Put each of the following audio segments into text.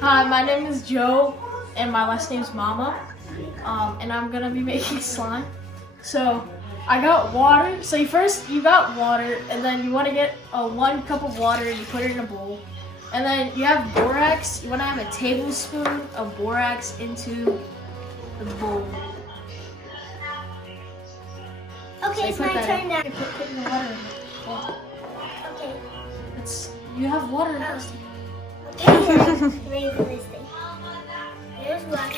Hi, my name is Joe, and my last name is Mama, and I'm gonna be making slime. So I got water. So you got water, and then you want to get 1 cup of water and you put it in a bowl, and then you have borax. You want to have a tablespoon of borax into the bowl. Okay, So it's my turn now. Put the water in it. Well, Okay. You have water. Okay, ready for this thing. There's water.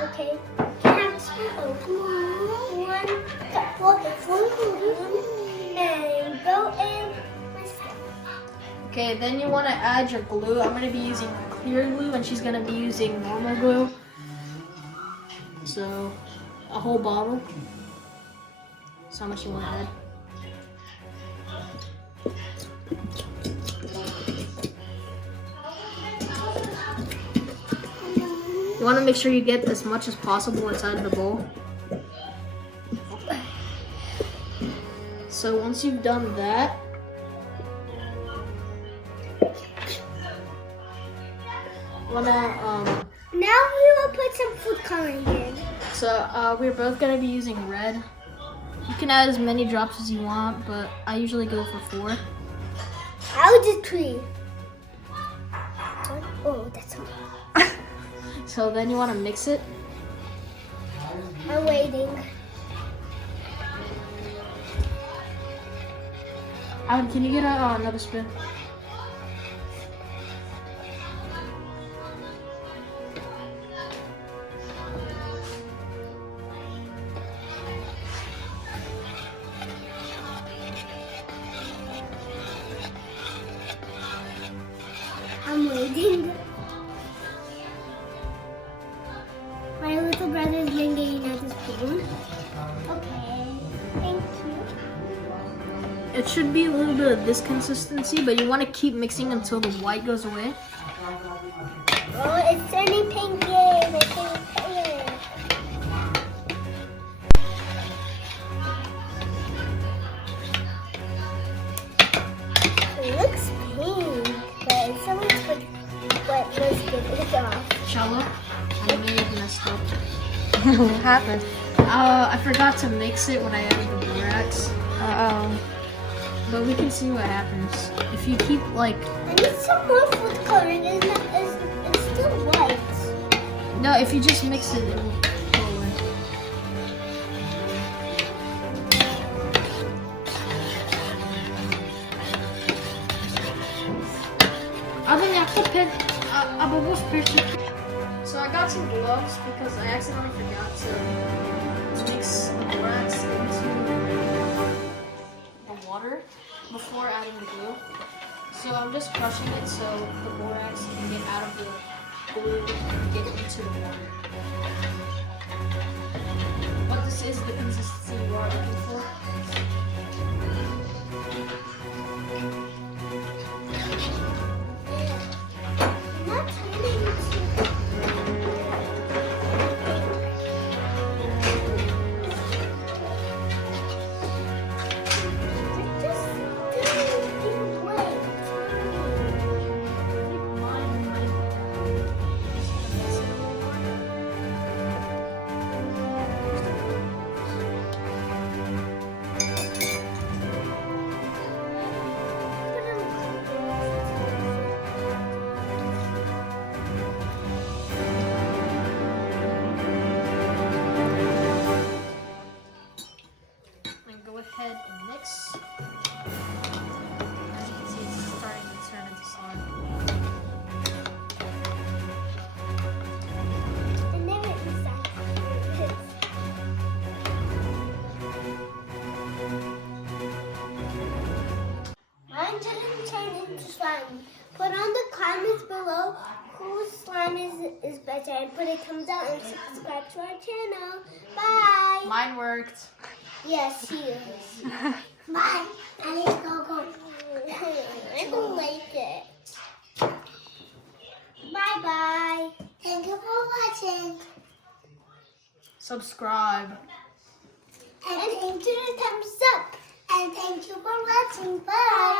Okay. Can I have a spoon? Oh, 1 cup and go in my stuff. Okay, then you want to add your glue. I'm going to be using clear glue, and she's going to be using normal glue. So, a whole bottle. So how much you want to add? You want to make sure you get as much as possible inside the bowl. So once you've done that, Now we will put some food coloring in. So we're both gonna be using red. You can add as many drops as you want, but I usually go for 4. I'll do 3. Oh, that's all. So then you want to mix it. I'm waiting. Can you get another spoon? I'm waiting. My little brother's been getting at the spoon. Okay, thank you. It should be a little bit of this consistency, but you want to keep mixing until the white goes away. Oh, it's turning pink. Yay, my favorite color. It looks pink, but it's always what was good off. Shallow. I may have messed up. What happened? I forgot to mix it when I added the borax. Uh-oh. But we can see what happens. If you keep I need some more food coloring. It's still white. No, if you just mix it, it will go away. So I got some gloves because I accidentally forgot to mix the borax into the water before adding the glue. So I'm just crushing it so the borax can get out of the glue and get into the water. But this is the consistency you are looking for. Not turning into. Ahead and mix. As you can see, it's starting to turn into slime. And then it decides. Mine didn't turn into slime. Put on the comments below whose slime is better, and put a thumbs up and subscribe to our channel. Bye. Mine worked. Yes, he is. Bye. I need to go. I don't like it. Bye-bye. Thank you for watching. Subscribe. And thank you for the thumbs up. And thank you for watching. Bye.